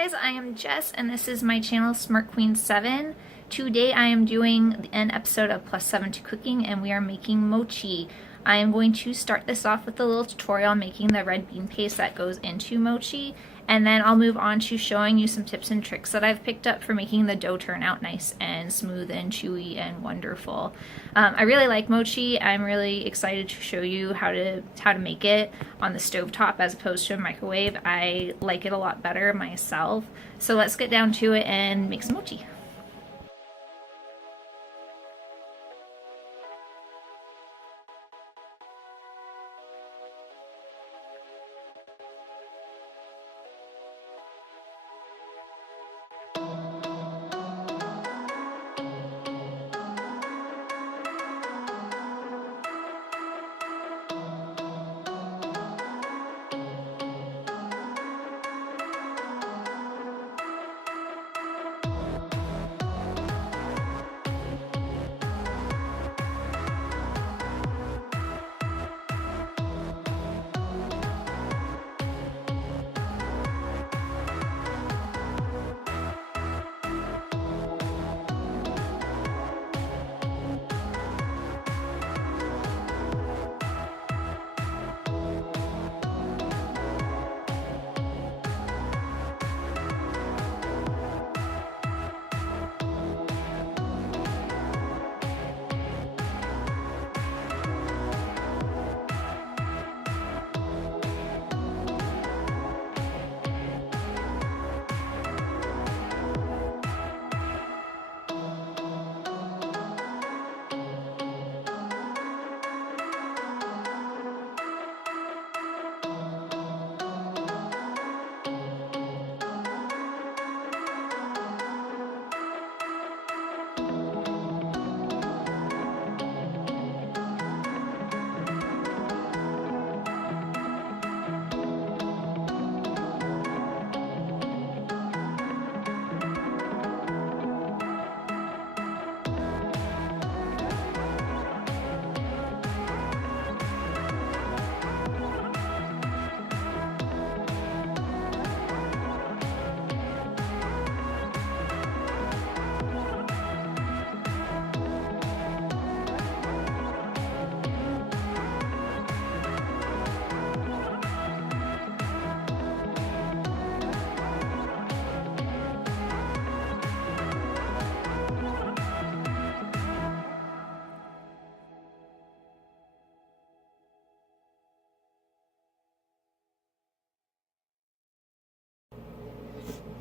guys, I am Jess and this is my channel Smart Queen 7. Today I am doing an episode of +7 to cooking and we are making mochi. I am going to start this off with a little tutorial on making the red bean paste that goes into mochi, and then I'll move on to showing you some tips and tricks that I've picked up for making the dough turn out nice and smooth and chewy and wonderful. I really like mochi. I'm really excited to show you how to make it on the stovetop as opposed to a microwave. I like it a lot better myself. So let's get down to it and make some mochi.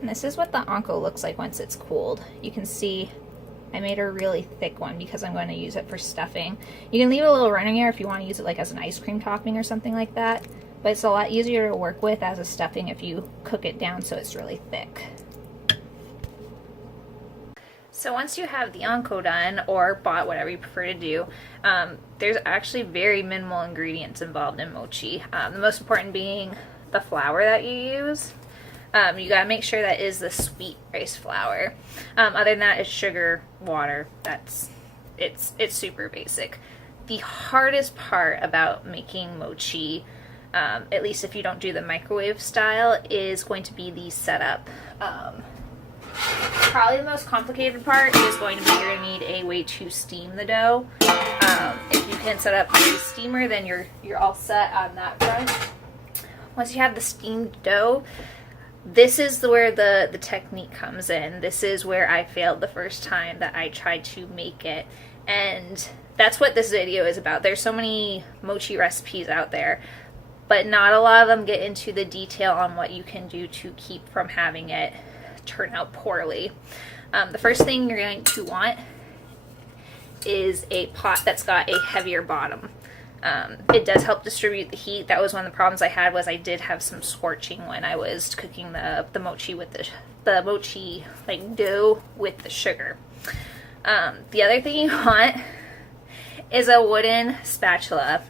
And this is what the anko looks like once it's cooled. You can see I made a really thick one because I'm going to use it for stuffing. You can leave a little running air if you want to use it like as an ice cream topping or something like that, but it's a lot easier to work with as a stuffing if you cook it down so it's really thick. So once you have the anko done, or bought, whatever you prefer to do, there's actually very minimal ingredients involved in mochi. The most important being the flour that you use. You gotta make sure that is the sweet rice flour. Other than that, it's sugar, water. It's super basic. The hardest part about making mochi, at least if you don't do the microwave style, is going to be the setup. Probably the most complicated part is going to be you're gonna need a way to steam the dough. If you can set up a steamer, then you're all set on that front. Once you have the steamed dough, this is where the technique comes in. This is where I failed the first time that I tried to make it. And that's what this video is about. There's so many mochi recipes out there, but not a lot of them get into the detail on what you can do to keep from having it turn out poorly. The first thing you're going to want is a pot that's got a heavier bottom. It does help distribute the heat. That was one of the problems I had, was I did have some scorching when I was cooking the mochi with the mochi like dough with the sugar. The other thing you want is a wooden spatula.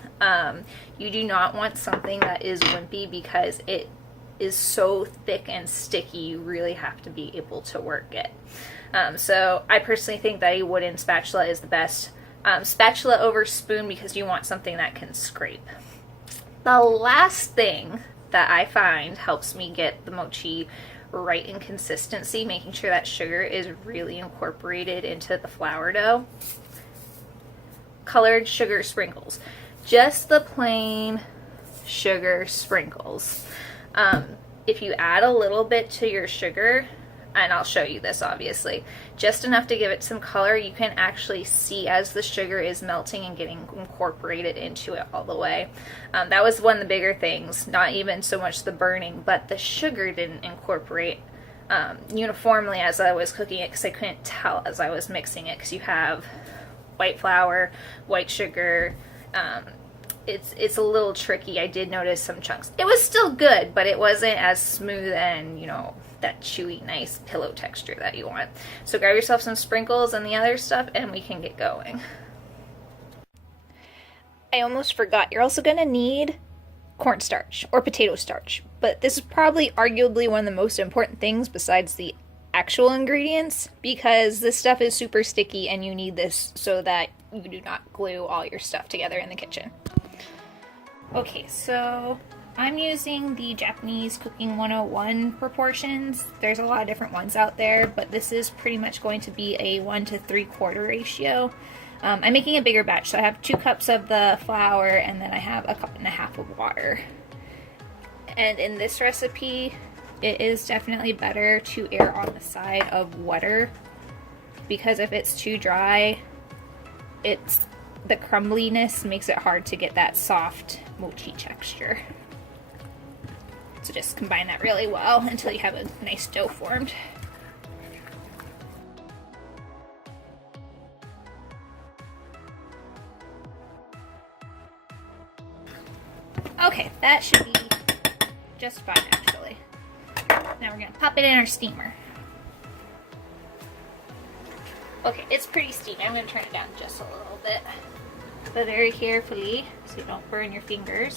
You do not want something that is wimpy because it is so thick and sticky. You really have to be able to work it. So I personally think that a wooden spatula is the best. Spatula over spoon because you want something that can scrape. The last thing that I find helps me get the mochi right in consistency, making sure that sugar is really incorporated into the flour dough. Colored sugar sprinkles. Just the plain sugar sprinkles. If you add a little bit to your sugar, and I'll show you this obviously, just enough to give it some color, you can actually see as the sugar is melting and getting incorporated into it all the way. That was one of the bigger things, not even so much the burning, but the sugar didn't incorporate uniformly as I was cooking it, because I couldn't tell as I was mixing it, because you have white flour, white sugar. It's a little tricky. I did notice some chunks. It was still good, but it wasn't as smooth and, you know, that chewy, nice pillow texture that you want. So grab yourself some sprinkles and the other stuff, and we can get going. I almost forgot, you're also gonna need cornstarch or potato starch, but this is probably arguably one of the most important things besides the actual ingredients, because this stuff is super sticky and you need this so that you do not glue all your stuff together in the kitchen. Okay, so I'm using the Japanese Cooking 101 proportions. There's a lot of different ones out there, but this is pretty much going to be a 1 to 3/4 ratio. I'm making a bigger batch, so I have 2 cups of the flour and then I have 1.5 cups of water. And in this recipe, it is definitely better to err on the side of wetter, because if it's too dry, the crumbliness makes it hard to get that soft mochi texture. So just combine that really well until you have a nice dough formed. Okay, that should be just fine actually. Now we're gonna pop it in our steamer. Okay, it's pretty steamy. I'm gonna turn it down just a little bit. But very carefully, so you don't burn your fingers.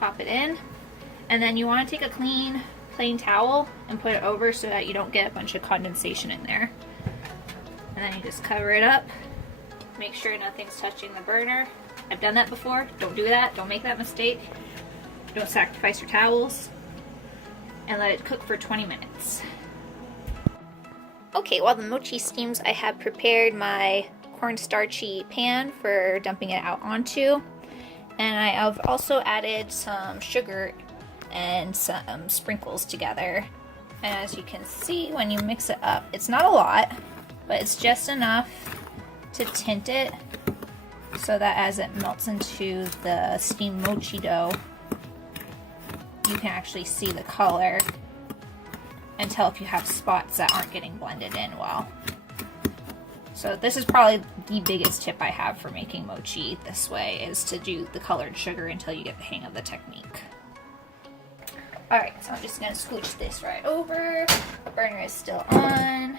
Pop it in. And then you want to take a clean, plain towel and put it over so that you don't get a bunch of condensation in there. And then you just cover it up. Make sure nothing's touching the burner. I've done that before. Don't do that. Don't make that mistake. Don't sacrifice your towels. And let it cook for 20 minutes. Okay, while the mochi steams, I have prepared my cornstarchy pan for dumping it out onto. And I have also added some sugar and some sprinkles together. And as you can see, when you mix it up, it's not a lot, but it's just enough to tint it so that as it melts into the steamed mochi dough, you can actually see the color and tell if you have spots that aren't getting blended in well. So this is probably the biggest tip I have for making mochi this way, is to do the colored sugar until you get the hang of the technique. Alright, so I'm just going to scooch this right over. The burner is still on.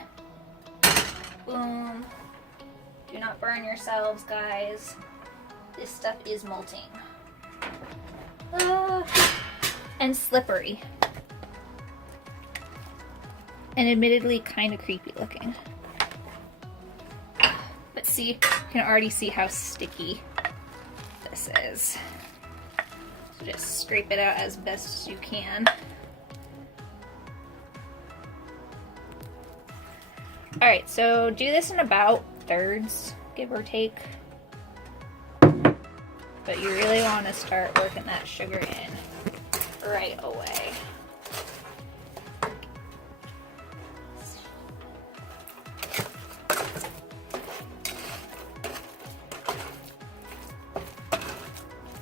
Boom. Do not burn yourselves, guys. This stuff is molting. And slippery. And admittedly kind of creepy looking. But see, you can already see how sticky this is. So just scrape it out as best as you can. Alright, so do this in about thirds, give or take. But you really want to start working that sugar in right away.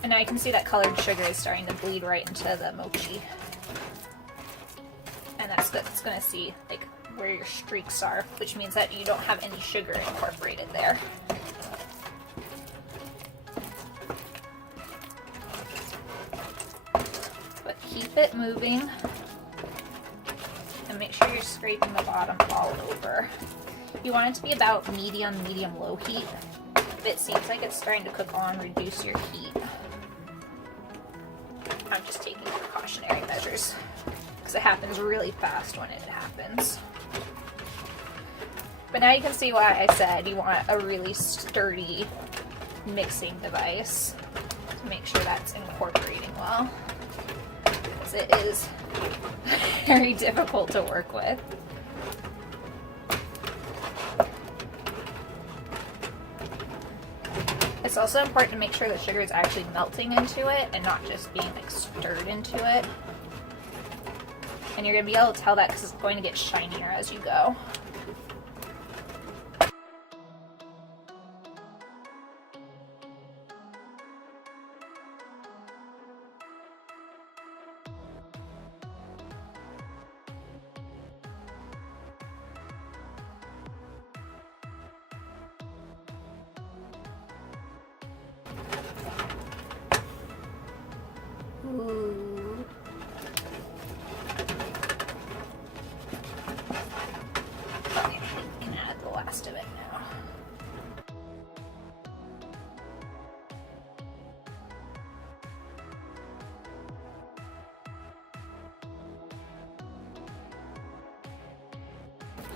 And now you can see that colored sugar is starting to bleed right into the mochi. And that's good. It's going to see like where your streaks are, which means that you don't have any sugar incorporated there. But keep it moving and make sure you're scraping the bottom all over. You want it to be about medium-low heat. If it seems like it's starting to cook on, reduce your heat. I'm just taking precautionary measures because it happens really fast when it happens. But now you can see why I said you want a really sturdy mixing device to make sure that's incorporating well. because it is very difficult to work with. It's also important to make sure the sugar is actually melting into it and not just being like stirred into it. And you're going to be able to tell that because it's going to get shinier as you go. Ooh. Okay, we can add the last of it now.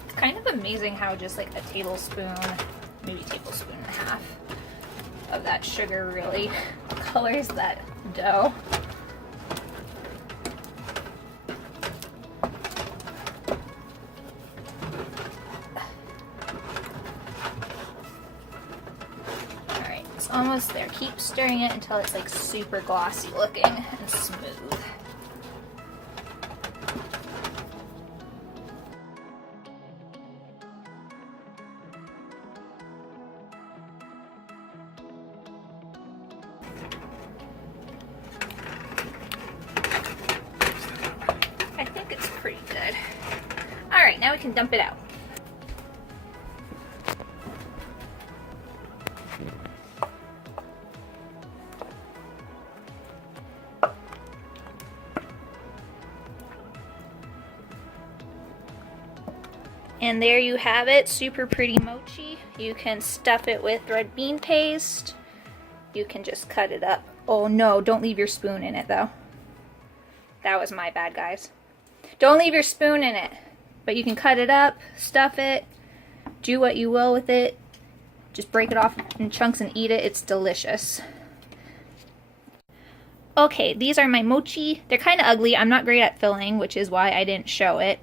It's kind of amazing how just like a tablespoon, maybe tablespoon and a half of that sugar really colors that dough. Alright, it's almost there. Keep stirring it until it's like super glossy looking and smooth. I think it's pretty good. Alright, now we can dump it out. And there you have it, super pretty mochi. You can stuff it with red bean paste. You can just cut it up. Oh no, don't leave your spoon in it though. That was my bad, guys. Don't leave your spoon in it. But you can cut it up, stuff it, do what you will with it. Just break it off in chunks and eat it. It's delicious. Okay, these are my mochi. They're kind of ugly. I'm not great at filling, which is why I didn't show it.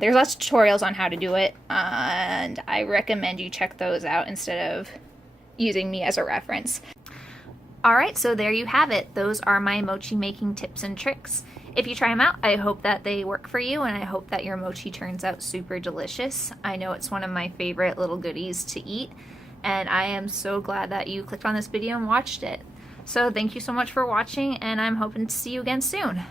There's lots of tutorials on how to do it, and I recommend you check those out instead of using me as a reference. Alright, so there you have it. Those are my mochi making tips and tricks. If you try them out, I hope that they work for you, and I hope that your mochi turns out super delicious. I know it's one of my favorite little goodies to eat, and I am so glad that you clicked on this video and watched it. So thank you so much for watching, and I'm hoping to see you again soon.